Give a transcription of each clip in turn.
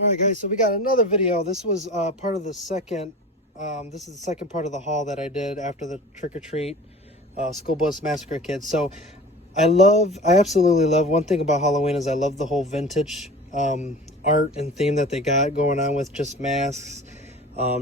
Alright guys, so we got another video. This was part of the second, this is the second part of the haul that I did after the trick-or-treat school bus massacre kids. So I absolutely love, one thing about Halloween is I love the whole vintage art and theme that they got going on with just masks,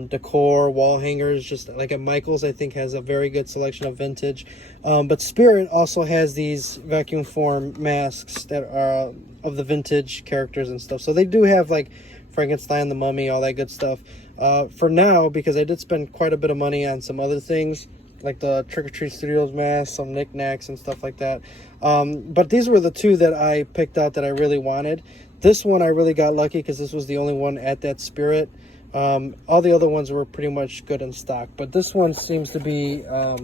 decor, wall hangers. Just like at Michael's, I think has a very good selection of vintage. But Spirit also has these vacuum form masks that are of the vintage characters and stuff. So they do have like Frankenstein, the Mummy, all that good stuff. For now, because I did spend quite a bit of money on some other things, like the Trick or Treat Studios mask, some knickknacks and stuff like that. But these were the two that I picked out that I really wanted. This one I really got lucky because this was the only one at that Spirit. All the other ones were pretty much good in stock, but this one seems to be a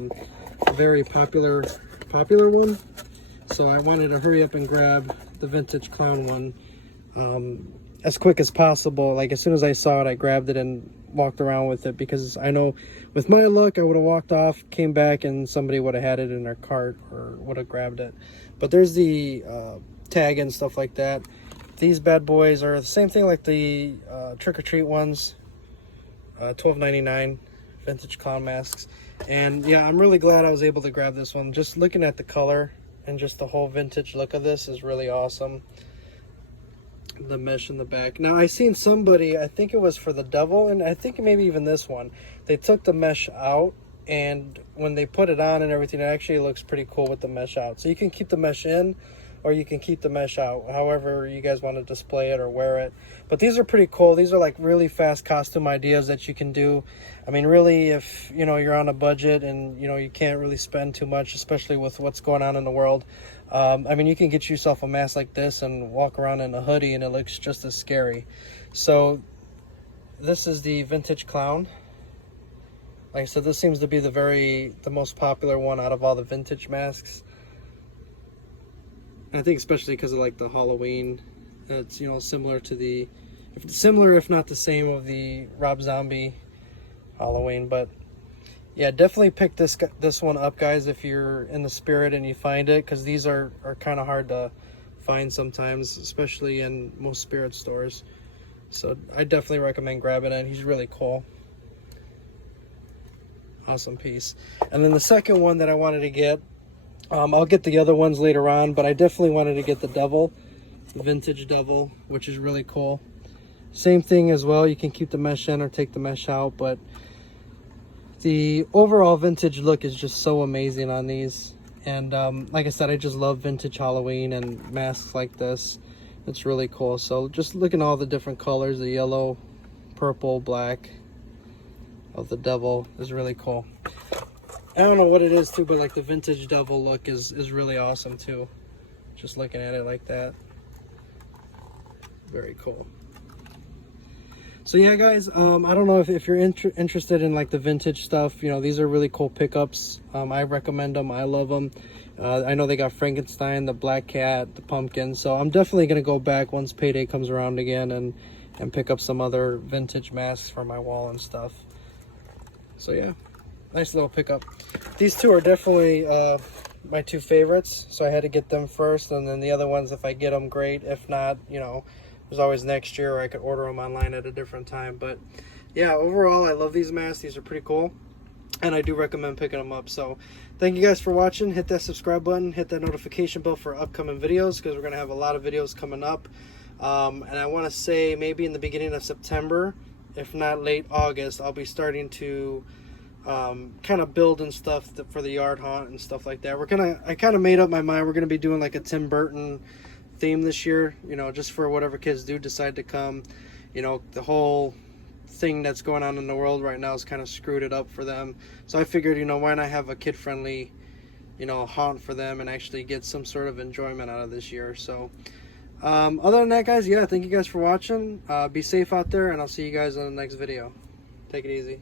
very popular one. So I wanted to hurry up and grab the vintage clown one as quick as possible. Like as soon as I saw it, I grabbed it and walked around with it, because I know with my luck I would have walked off, came back, and somebody would have had it in their cart or would have grabbed it. But there's the tag and stuff like that. These bad boys are the same thing like the trick-or-treat ones, $12.99 vintage clown masks. And yeah, I'm really glad I was able to grab this one. Just looking at the color and just the whole vintage look of this is really awesome. The mesh in the back. Now I seen somebody, I think it was for the devil, and I think maybe even this one, they took the mesh out, and when they put it on and everything, it actually looks pretty cool with the mesh out. So you can keep the mesh in, or you can keep the mesh out, however you guys want to display it or wear it. But these are pretty cool. These are like really fast costume ideas that you can do. I mean, really, if you know you're on a budget and you know you can't really spend too much, especially with what's going on in the world, I mean, you can get yourself a mask like this and walk around in a hoodie and it looks just as scary. So this is the vintage clown. Like I said, this seems to be the most popular one out of all the vintage masks. I think especially because of like the Halloween, it's, you know, similar if not the same of the Rob Zombie Halloween. But yeah, definitely pick this one up, guys, if you're in the Spirit and you find it, because these are kind of hard to find sometimes, especially in most Spirit stores. So I definitely recommend grabbing it. He's really cool. Awesome piece. And then the second one that I wanted to get, I'll get the other ones later on, but I definitely wanted to get the devil, the vintage devil, which is really cool. Same thing as well, you can keep the mesh in or take the mesh out, but the overall vintage look is just so amazing on these. And like I said, I just love vintage Halloween and masks like this. It's really cool. So just looking at all the different colors, the yellow, purple, black of the devil is really cool. I don't know what it is too, but like the vintage devil look is really awesome too. Just looking at it like that. Very cool. So yeah, guys, I don't know if you're interested in like the vintage stuff. You know, these are really cool pickups. I recommend them. I love them. I know they got Frankenstein, the Black Cat, the pumpkin. So I'm definitely going to go back once payday comes around again and pick up some other vintage masks for my wall and stuff. So yeah, nice little pickup. These two are definitely my two favorites, so I had to get them first, and then the other ones, if I get them, great. If not, you know, there's always next year, or I could order them online at a different time. But yeah, overall, I love these masks. These are pretty cool, and I do recommend picking them up. So thank you guys for watching. Hit that subscribe button, hit that notification bell for upcoming videos, because we're going to have a lot of videos coming up. And I want to say maybe in the beginning of September, if not late August, I'll be starting to kind of build and stuff for the yard haunt and stuff like that. I kind of made up my mind. We're gonna be doing like a Tim Burton theme this year, you know, just for whatever kids do decide to come. You know, the whole thing that's going on in the world right now has kind of screwed it up for them. So I figured, you know, why not have a kid-friendly, you know, haunt for them and actually get some sort of enjoyment out of this year. So other than that, guys, yeah, thank you guys for watching. Be safe out there, and I'll see you guys in the next video. Take it easy.